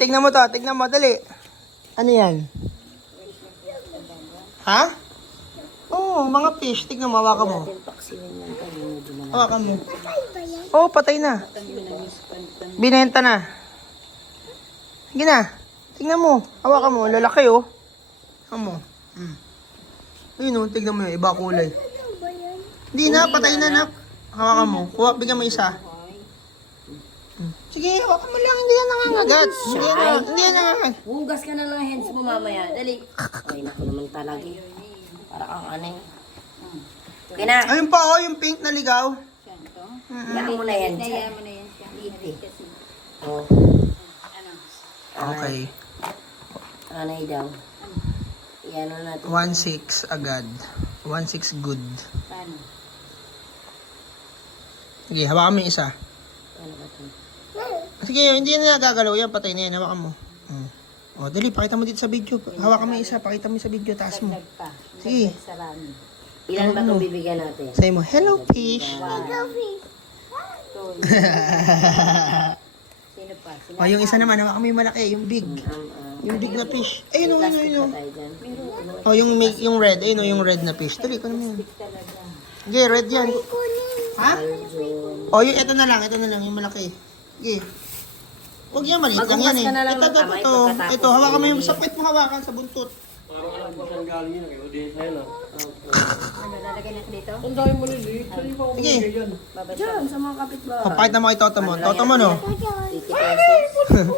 Tignan mo to, tignan mo, dali. Ano yan? Ha? Oo, oh, mga fish. Tignan mo, hawakan mo. Hawakan mo. Oo, oh, patay na. Binenta na. Sige na. Tignan mo. Hawakan mo. Lalaki oh. Hawakan mo. Hmm. Ayun oh, tignan mo yung iba kulay. Hindi na, patay na nak. Hawakan mo. Kuha, bigyan mo isa. Sige, hawakan mo lang. Hindi yan nangangagat. Hindi yan, hindi yan nangangagat. Hugas ka na ng hands mo mamaya. Dali. Ay, naku naman talaga. Para kang ano eh. Okay na. Ayun pa oh, yung pink na ligaw. Iyakan mo na yan. Iyakan mo na yan. Oh. Okay. Anay daw. Iyan na natin. 1-6 agad. 1-6 good. Sige, hawakan mo yung isa. Sige, hindi na nagagalaw yan. Patay na yan. Hawakan mo. Hmm. O, dali. Pakita mo dito sa video. Hawakan mo yung isa. Pakita mo sa video. Taas mo. Sige. Ilan ba itong bibigyan natin? Say mo, hello fish. Sino pa? Sino o, yung isa naman. Hawakan mo yung malaki. Yung big. ang uh, Yung big na fish. Ayun o, ayun o, ayun o. O, yung, may- yung red. Ayun o, yung red na fish. Dali, kunin mo yan. Sige, red yan. Ha? O, yung ito na lang. Ito na lang. Yung malaki. Sige. Huwag yan, maliit lang yan Maghugas eh. ka na lang Ito, ng ito, kamay ito. pagkatapos Ito, hawakan mo yung sa puwet mo hawakan sa buntot. Sige. Diyan, sa mga kapitbahay. O, pakita mo kay Toto mo. Toto mo, no? 80 pesos.